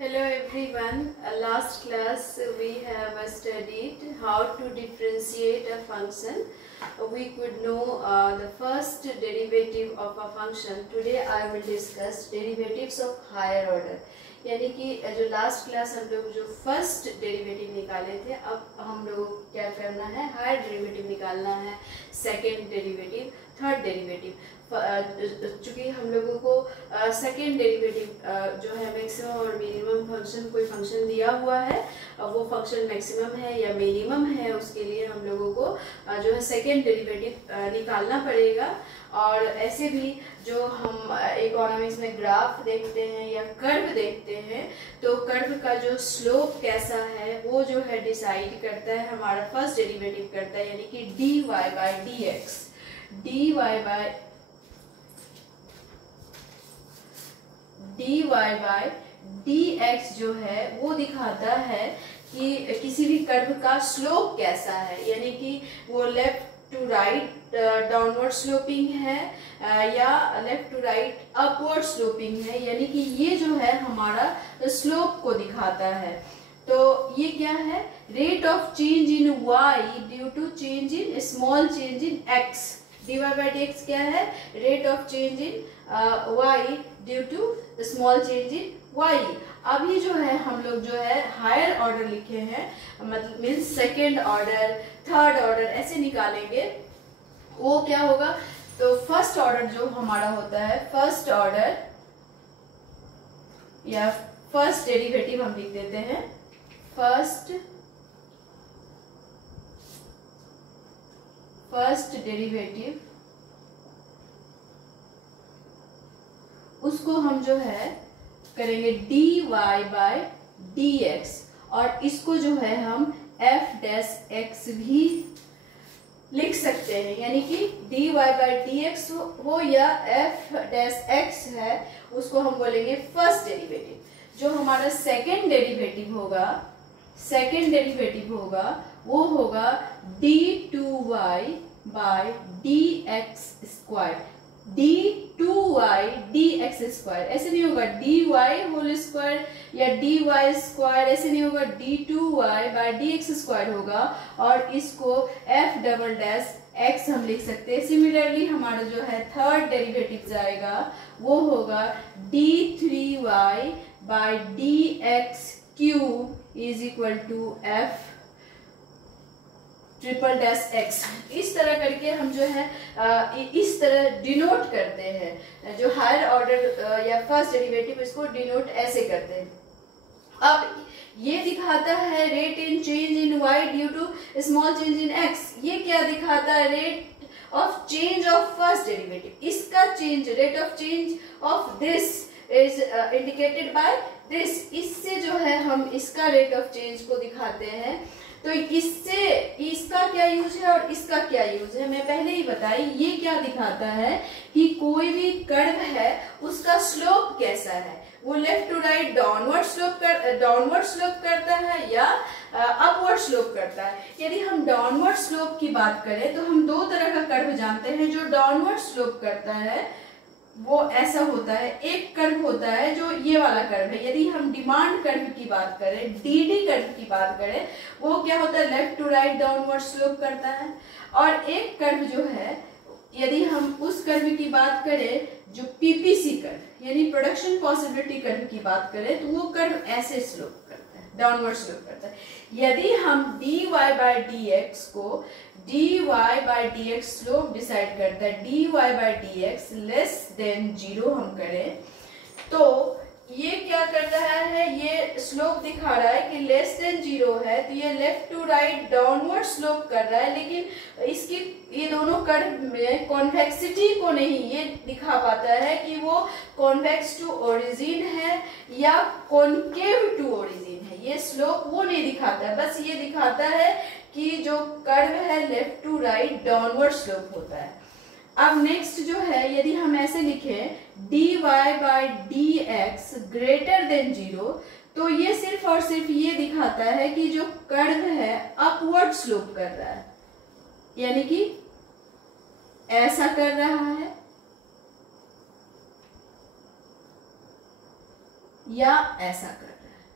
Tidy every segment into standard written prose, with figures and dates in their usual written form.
Hello everyone. Last class we have studied how to differentiate a function. We could know the first derivative of a function. Today I will discuss derivatives of higher order. यानी कि जो last class हम लोग जो first derivative निकाले थे, अब हम लोग क्या करना है, हायर डेरिवेटिव निकालना है, सेकेंड डेरिवेटिव, थर्ड डेरिवेटिव। चूंकि हम लोगों को सेकेंड डेरिवेटिव जो है मैक्सिमम और मिनिमम फंक्शन, कोई फंक्शन दिया हुआ है, वो फंक्शन मैक्सिमम है या मिनिमम है, उसके लिए हम लोगों को जो है सेकेंड डेरिवेटिव निकालना पड़ेगा। और ऐसे भी जो हम इकोनॉमिक्स में ग्राफ देखते हैं या कर्व देखते हैं, तो कर्व का जो स्लोप कैसा है वो जो है डिसाइड करता है, हमारा फर्स्ट डेरिवेटिव करता है, यानी कि dy by D x. dy by D x जो है वो दिखाता है कि किसी भी कर्व का स्लोप कैसा है, यानी कि वो left to right downward sloping है या left to right upward sloping है, यानी कि ये जो है हमारा स्लोप को दिखाता है। तो ये क्या है, rate of change in y due to change in small change in x। dy by D X क्या है, rate of change in y due to small change in y। अब ये जो है हम लोग जो है हायर ऑर्डर लिखे हैं, मतलब means second order, third order ऐसे निकालेंगे। वो क्या होगा, तो फर्स्ट ऑर्डर जो हमारा होता है, फर्स्ट ऑर्डर या फर्स्ट डेरिवेटिव हम लिख देते हैं, फर्स्ट डेरिवेटिव, उसको हम जो है करेंगे dy बाई डी एक्स, और इसको जो है हम f डैश x भी लिख सकते हैं, यानी कि dy बाई डी एक्स हो या f डैश x है, उसको हम बोलेंगे फर्स्ट डेरिवेटिव। जो हमारा सेकेंड डेरिवेटिव होगा वो होगा d2y by D x square. d2y dx square ऐसे नहीं होगा, dy होल स्क्वायर या dy स्क्वायर ऐसे नहीं होगा, d2y बाई dx स्क्वायर होगा, और इसको f डबल डैश x हम लिख सकते हैं। सिमिलरली हमारा जो है थर्ड डेरिवेटिव जाएगा वो होगा d3y by dx cube is equal to f triple dash X. इस तरह करके हम जो है इस तरह डिनोट करते हैं, जो हायर ऑर्डर या फर्स्ट डेरिवेटिव, इसको डिनोट ऐसे करते हैं। अब ये दिखाता है rate in change in y due to small change in x। ये क्या दिखाता है, rate of change of first derivative. इसका change, rate of change of this is indicated by this. इससे जो है हम इसका रेट ऑफ चेंज को दिखाते हैं। तो इससे इसका क्या यूज है और इसका क्या यूज है, मैं पहले ही बताई। ये क्या दिखाता है कि कोई भी कर्व है उसका स्लोप कैसा है, वो left to right downward slope करता है या अपवर्ड स्लोप करता है। यदि हम डाउनवर्ड स्लोप की बात करें तो हम दो तरह का कर्व जानते हैं। जो डाउनवर्ड स्लोप करता है वो ऐसा होता है, एक कर्व होता है जो ये वाला कर्व है। यदि हम डिमांड कर्व की बात करें, डीडी कर्व की बात करें, वो क्या होता है, left to right downward slope करता है। और एक कर्व जो है, यदि हम उस कर्व की बात करें जो पीपीसी कर्व यानी प्रोडक्शन पॉसिबिलिटी कर्व की बात करें, तो वो कर्व ऐसे स्लोप करता है, डाउनवर्ड स्लोप करता है। यदि हम dy बाई डी एक्स को dy by D x slope decide करता है, dy by D x less than 0 हम करें, तो ये क्या कर रहा है, ये स्लोप दिखा रहा है कि लेस देन 0 है, तो ये left to right downward slope कर रहा है। लेकिन इसकी ये दोनों कर्व में कॉन्वेक्सिटी को नहीं ये दिखा पाता है कि वो कॉन्वेक्स टू ओरिजिन है या कॉन्केव टू ओरिजिन है। ये स्लोप वो नहीं दिखाता है, बस ये दिखाता है कि जो कर्व है left to right downward slope होता है। अब नेक्स्ट जो है, यदि हम ऐसे लिखें dy by D x greater than 0, तो ये सिर्फ और सिर्फ ये दिखाता है कि जो कर्व है अपवर्ड स्लोप कर रहा है, यानी कि ऐसा कर रहा है या ऐसा कर रहा है।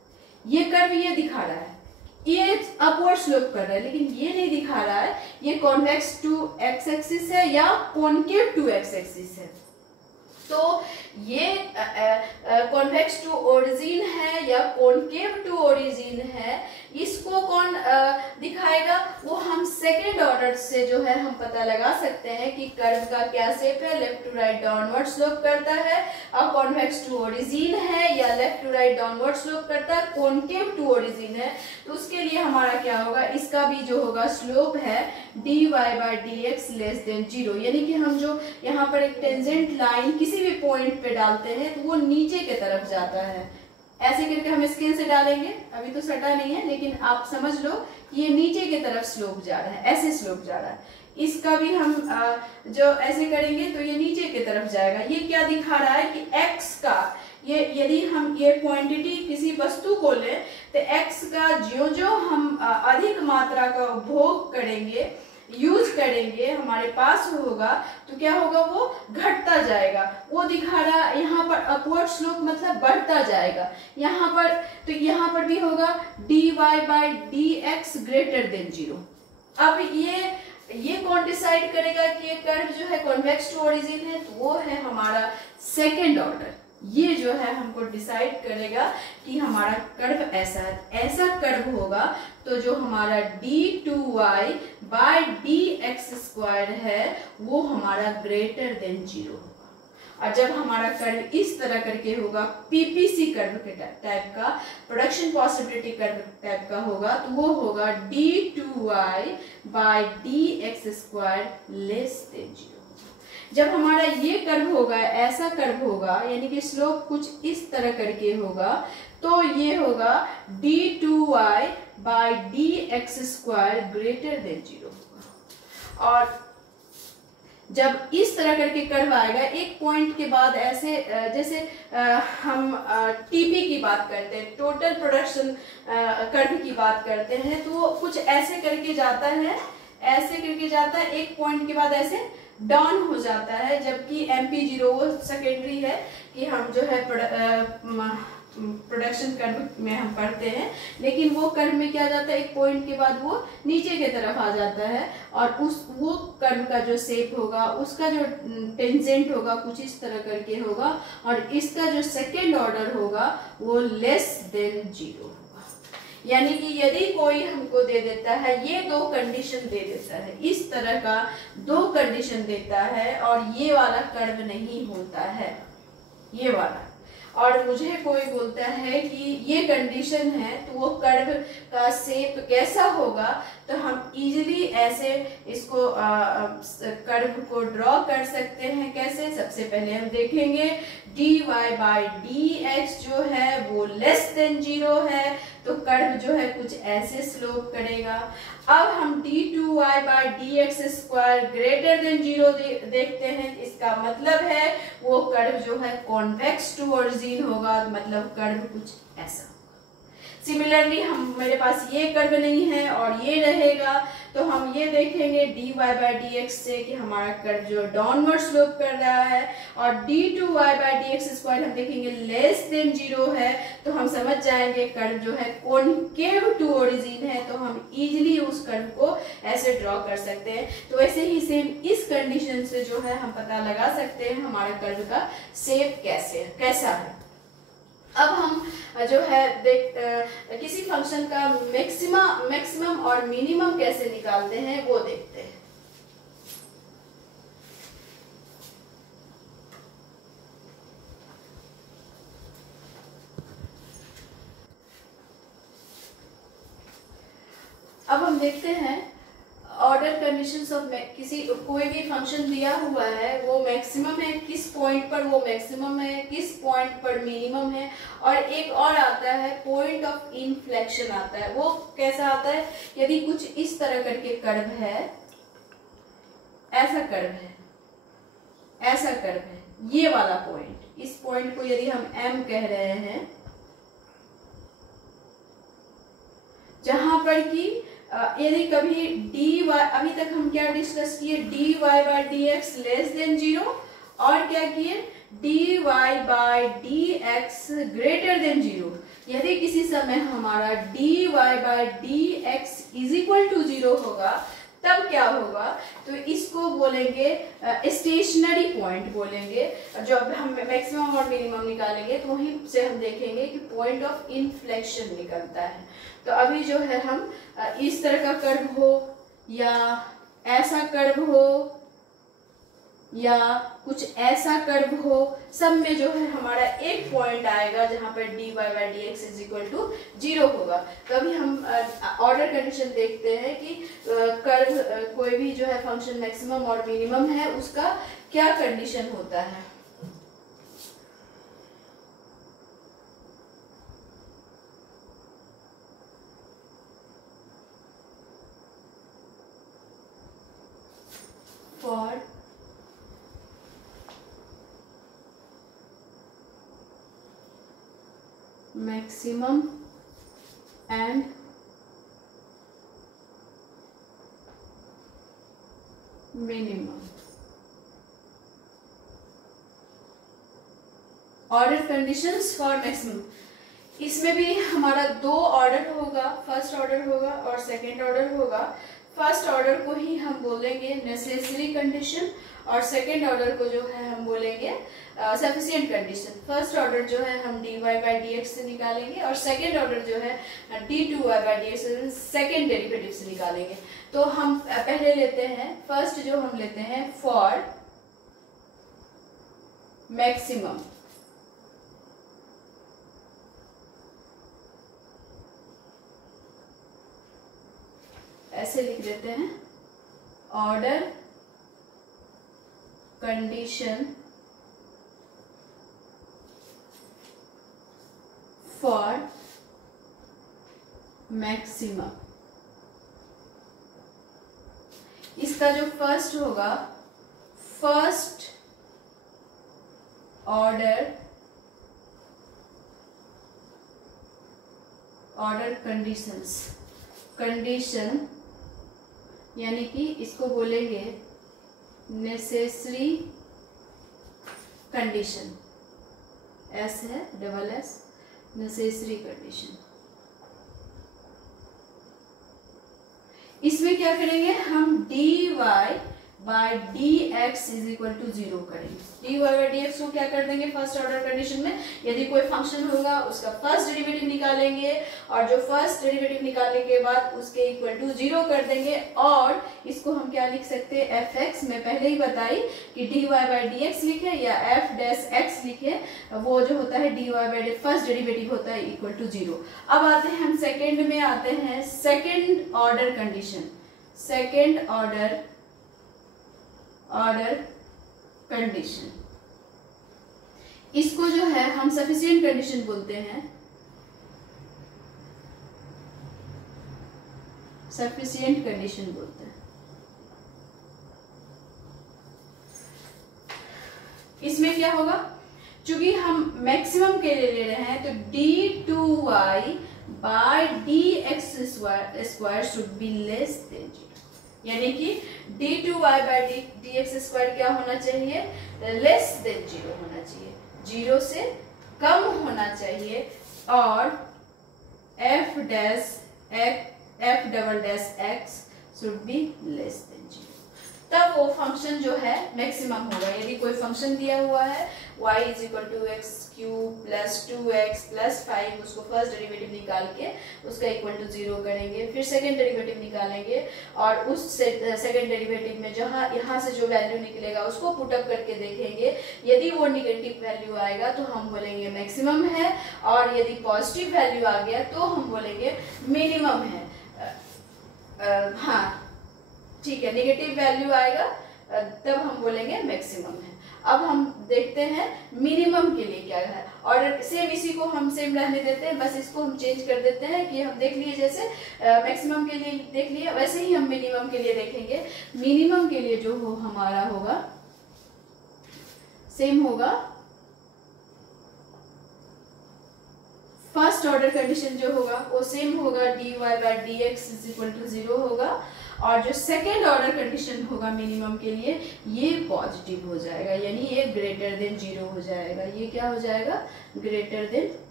ये कर्व ये दिखा रहा है, ये अपवर्ड स्लोप कर रहा है, लेकिन ये नहीं दिखा रहा है ये कॉन्वेक्स टू एक्स एक्सिस है या कॉनकेव टू एक्स एक्सिस है। तो ये कॉन्वेक्स टू ओरिजिन है या कॉनकेव टू ओरिजिन है, इसको कौन दिखाएगा? वो हम सेकेंड ऑर्डर से जो है हम पता लगा सकते हैं कि कर्व का क्या शेप है, left to right downward slope करता है, और कॉन्वेक्स टू ओरिजिन है या left to right downward slope करता है, कॉनकेव टू ओरिजिन है। तो उसके लिए हमारा क्या होगा, इसका भी जो होगा स्लोप है dy by D x less than 0, यानी कि हम जो यहाँ पर एक टेंजेंट लाइन किसी भी पॉइंट पे डालते हैं तो वो नीचे की तरफ जाता है। ऐसे करके हम स्केल से डालेंगे, अभी तो सटा नहीं है, लेकिन आप समझ लो कि ये नीचे की तरफ स्लोप जा रहा है, ऐसे स्लोप जा रहा है। इसका भी हम जो ऐसे करेंगे तो ये नीचे की तरफ जाएगा। ये क्या दिखा रहा है कि x का ये, यदि हम ये क्वांटिटी किसी वस्तु को लें तो x का जो जो हम अधिक मात्रा का उपभोग करेंगे, यूज करेंगे, हमारे पास होगा, तो क्या होगा, वो घटता जाएगा। वो दिखा रहा यहाँ पर अपवर्ड स्लोप मतलब बढ़ता जाएगा। यहाँ पर तो यहाँ पर भी होगा dy by D x greater than 0। अब ये कौन डिसाइड करेगा कि ये कर्व जो है कॉन्वेक्स टू ओरिजिन है? तो वो है हमारा सेकेंड ऑर्डर। ये जो है हमको डिसाइड करेगा कि हमारा कर्व ऐसा कर्व होगा तो जो हमारा d2y by D x square है वो हमारा ग्रेटर देन 0 होगा। और जब हमारा कर्व इस तरह करके होगा, पीपीसी कर्व के टाइप का, प्रोडक्शन पॉसिबिलिटी कर्व टाइप का होगा, तो वो होगा d2y by D x square less than 0। जब हमारा ये कर्व होगा, ऐसा कर्व होगा, यानी कि स्लोप कुछ इस तरह करके होगा, तो ये होगा d2y by D x square greater than 0 होगा। और जब इस तरह करके कर्व आएगा, एक पॉइंट के बाद ऐसे जैसे हम टीपी की बात करते हैं, टोटल प्रोडक्शन कर्व की बात करते हैं, तो वो कुछ ऐसे करके जाता है, ऐसे करके जाता है, एक पॉइंट के बाद ऐसे डाउन हो जाता है। जबकि MP0 वो सेकेंडरी है कि हम जो है प्रोडक्शन कर्व में हम पढ़ते हैं, लेकिन वो कर्व में क्या जाता है, एक पॉइंट के बाद वो नीचे की तरफ आ जाता है, और वो कर्व का जो शेप होगा, उसका जो टेंजेंट होगा कुछ इस तरह करके होगा, और इसका जो सेकेंड ऑर्डर होगा वो लेस देन 0 होगा। यानी कि यदि कोई हमको दे देता है, ये दो कंडीशन दे देता है, इस तरह का दो कंडीशन देता है, और ये वाला कर्व नहीं होता है, ये वाला, और मुझे कोई बोलता है कि ये कंडीशन है, तो वो कर्व का शेप कैसा होगा, तो हम इजीली ऐसे इसको कर्व को ड्रॉ कर सकते हैं। कैसे? सबसे पहले हम देखेंगे dy बाई डी एक्स जो है वो लेस देन 0 है, तो कर्व जो है कुछ ऐसे स्लोप करेगा। अब हम d2y by D x square greater than 0 देखते हैं, इसका मतलब है वो कर्व जो है कॉन्वेक्स टू ओरिजिन होगा, मतलब कर्व कुछ ऐसा। सिमिलरली मेरे पास ये कर्व नहीं है और ये रहेगा, तो हम ये देखेंगे dy बाई डी एक्स से कि हमारा कर्व जो डाउनवर्ड स्लोप कर रहा है, और d2y by D x square हम देखेंगे लेस देन 0 है, तो हम समझ जाएंगे कर्व जो है कॉनकेव टू ओरिजिन है, तो हम इजीली उस कर्व को ऐसे ड्रॉ कर सकते हैं। तो ऐसे ही सेम इस कंडीशन से जो है हम पता लगा सकते हैं हमारा कर्व का शेप कैसा है। अब हम जो है किसी फंक्शन का मैक्सिमम और मिनिमम कैसे निकालते हैं वो देखते हैं। अब हम देखते हैं ऑर्डर कंडीशंस ऑफ किसी कोई भी फंक्शन दिया हुआ है, वो मैक्सिमम है, किस पॉइंट पर वो मैक्सिमम है, किस पॉइंट पर मिनिमम है, और एक और आता है पॉइंट ऑफ इन्फ्लेक्शन आता है। वो कैसा आता है, यदि कुछ इस तरह करके कर्व है, ऐसा कर्व है, ऐसा कर्व है, ये वाला पॉइंट, इस पॉइंट को यदि हम M कह रहे हैं, जहां पर कि यदि कभी dy, अभी तक हम क्या डिस्कस किए, dy by D x less than 0, और क्या किए dy by D x greater than 0। यदि किसी समय हमारा dy by dx is equal to 0 होगा, तब क्या होगा, तो इसको बोलेंगे स्टेशनरी पॉइंट बोलेंगे। जब हम मैक्सिमम और मिनिमम निकालेंगे तो वहीं से हम देखेंगे कि पॉइंट ऑफ इन्फ्लेक्शन निकलता है। तो अभी जो है हम इस तरह का कर्व हो या ऐसा कर्व हो या कुछ ऐसा कर्व हो, सब में जो है हमारा एक पॉइंट आएगा जहां पर dy by dx is equal to 0 होगा। तभी हम ऑर्डर कंडीशन देखते हैं कि कर्व कोई भी जो है फंक्शन मैक्सिमम और मिनिमम है उसका क्या कंडीशन होता है। For maximum and minimum order conditions for maximum. इसमें भी हमारा दो ऑर्डर होगा, फर्स्ट ऑर्डर होगा और सेकंड ऑर्डर होगा। फर्स्ट ऑर्डर को ही हम बोलेंगे नेसेसरी कंडीशन और सेकंड ऑर्डर को जो है हम बोलेंगे सफिशिएंट कंडीशन। फर्स्ट ऑर्डर जो है हम dy बाय dx से निकालेंगे और सेकंड ऑर्डर जो है d2y बाय dx से सेकंड डेरिवेटिव से निकालेंगे। तो हम पहले लेते हैं, फर्स्ट जो हम लेते हैं फॉर मैक्सिमम, ऐसे लिख देते हैं, ऑर्डर कंडीशन फॉर मैक्सिमम। इसका जो फर्स्ट होगा, फर्स्ट ऑर्डर कंडीशंस, कंडीशन यानी कि इसको बोलेंगे नेसेसरी कंडीशन, एस है डबल एस, नेसेसरी कंडीशन। इसमें क्या करेंगे हम dy by dx is equal to 0 करेंगे। dy बाय dx को क्या कर देंगे फर्स्ट ऑर्डर कंडीशन में, यदि कोई फंक्शन होगा उसका फर्स्ट डेरिवेटिव निकालेंगे और जो फर्स्ट डेरिवेटिव निकालने के बाद उसके इक्वल टू 0 कर देंगे। और इसको हम क्या लिख सकते हैं, fx। मैं पहले ही बताई कि dy बाय dx लिखे या f डैश x लिखे, वो जो होता है dy बाय फर्स्ट डेरिवेटिव होता है इक्वल टू 0। अब आते हैं हम सेकेंड में, आते हैं second order condition, second order condition. इसको जो है हम सफिशिएंट कंडीशन बोलते हैं, सफिशिएंट कंडीशन बोलते हैं। इसमें क्या होगा, चूंकि हम मैक्सिमम के लिए ले रहे हैं तो d2y by dx square should be less than 0, यानी कि d2y बाय dx स्क्वायर क्या होना चाहिए, लेस देन 0 होना चाहिए, 0 से कम होना चाहिए। और f double dash x should be less than 0, तब वो फंक्शन जो है मैक्सिमम होगा। यदि कोई फंक्शन दिया हुआ है y is equal to x cube plus 2x plus 5, उसको फर्स्ट डेरिवेटिव निकाल के उसका इक्वल टू 0 करेंगे, फिर सेकेंड डेरिवेटिव निकालेंगे और उस सेकेंड डेरिवेटिव में जहां यहाँ से जो वैल्यू निकलेगा उसको पुटअप करके देखेंगे। यदि वो निगेटिव वैल्यू आएगा तो हम बोलेंगे मैक्सिमम है, और यदि पॉजिटिव वैल्यू आ गया तो हम बोलेंगे मिनिमम है। हाँ ठीक है, नेगेटिव वैल्यू आएगा तब हम बोलेंगे मैक्सिमम है। अब हम देखते हैं मिनिमम के लिए क्या है, और सेम इसी को हम सेम रहने देते हैं, बस इसको हम चेंज कर देते हैं कि हम देख लिए जैसे मैक्सिमम के लिए देख लिए वैसे ही हम मिनिमम के लिए देखेंगे। मिनिमम के लिए जो हो हमारा होगा सेम होगा, फर्स्ट ऑर्डर कंडीशन जो होगा वो सेम होगा, dy by dx is equal to 0 होगा, और जो सेकेंड ऑर्डर कंडीशन होगा मिनिमम के लिए ये पॉजिटिव हो जाएगा, यानी ये ग्रेटर देन 0 हो जाएगा। ये क्या हो जाएगा, ग्रेटर देन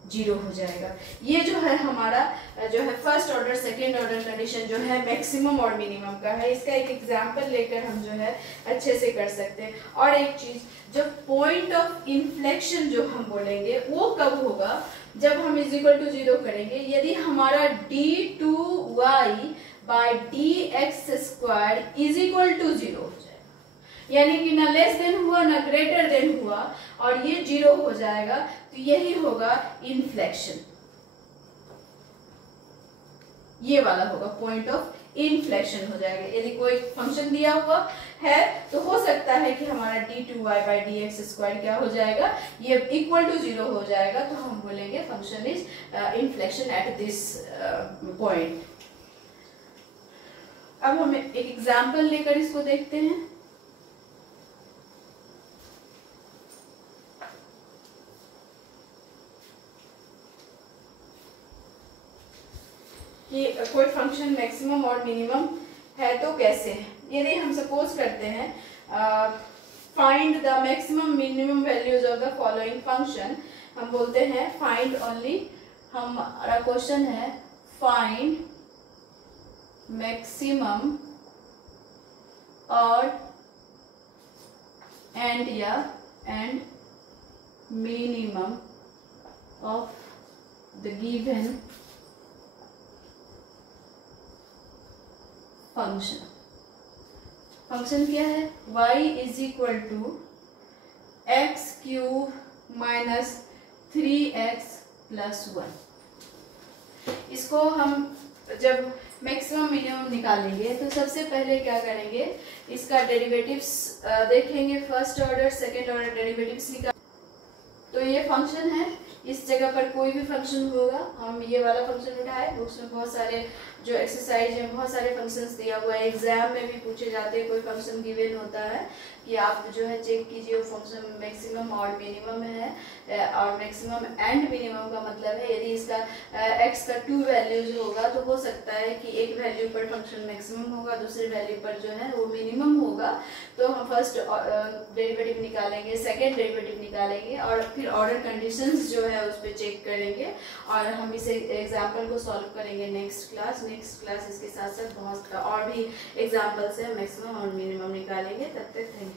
जीरो हो जाएगा। ये जो है हमारा जो है first order second order condition जो है मैक्सिमम और मिनिमम का है। इसका एक एग्जांपल लेकर हम जो है अच्छे से कर सकते हैं। और एक चीज, जब पॉइंट ऑफ इन्फ्लेक्शन जो हम बोलेंगे वो कब होगा, जब हम इज इक्वल टू जीरो करेंगे यदि हमारा d2y by dx² is equal to zero हो जाए, यानी कि ना लेस देन हुआ ना ग्रेटर देन हुआ और ये जीरो हो जाएगा, तो यही होगा इन्फ्लेक्शन। ये वाला होगा पॉइंट ऑफ इन्फ्लेक्शन हो जाएगा। यदि कोई फंक्शन दिया हुआ है तो हो सकता है कि हमारा d2y बाई dx² क्या हो जाएगा, ये इक्वल टू जीरो हो जाएगा, तो हम बोलेंगे function is inflection at this point. अब हम एक एग्जाम्पल लेकर इसको देखते हैं। कि कोई फंक्शन मैक्सिमम और मिनिमम है तो कैसे है। यदि हम सपोज करते हैं find the maximum minimum values of the following function, हम बोलते हैं फाइंड ओनली, हमारा क्वेश्चन है फाइंड मैक्सिमम और and minimum of the given function क्या है, y is equal to x cube minus 3x plus 1। इसको हम जब मैक्सिमम मिनिमम निकालेंगे तो सबसे पहले क्या करेंगे, इसका डेरिवेटिव्स देखेंगे, first order second order derivatives निकाल। तो ये फंक्शन है, इस जगह पर कोई भी फंक्शन होगा, हम ये वाला फंक्शन उठाए, बुक्स में बहुत सारे जो एक्सरसाइज है बहुत सारे फंक्शंस दिया हुआ है, एग्जाम में भी पूछे जाते हैं, कोई फंक्शन गिवन होता है कि आप जो है चेक कीजिए वो फंक्शन मैक्सिमम और मिनिमम है, और मैक्सिमम एंड मिनिमम का मतलब है यदि इसका x का 2 वैल्यूज होगा तो हो सकता है कि एक वैल्यू पर फंक्शन मैक्सिमम होगा, दूसरे वैल्यू पर जो है वो मिनिमम होगा। तो हम फर्स्ट डेरिवेटिव निकालेंगे, सेकेंड डेरिवेटिव निकालेंगे और फिर ऑर्डर कंडीशंस जो है उस पर चेक करेंगे और हम इसे एग्जाम्पल को सॉल्व करेंगे नेक्स्ट क्लास इसके साथ साथ बहुत और भी एग्जाम्पल्स है, मैक्सिमम और मिनिमम निकालेंगे। तब तक थैंक यू।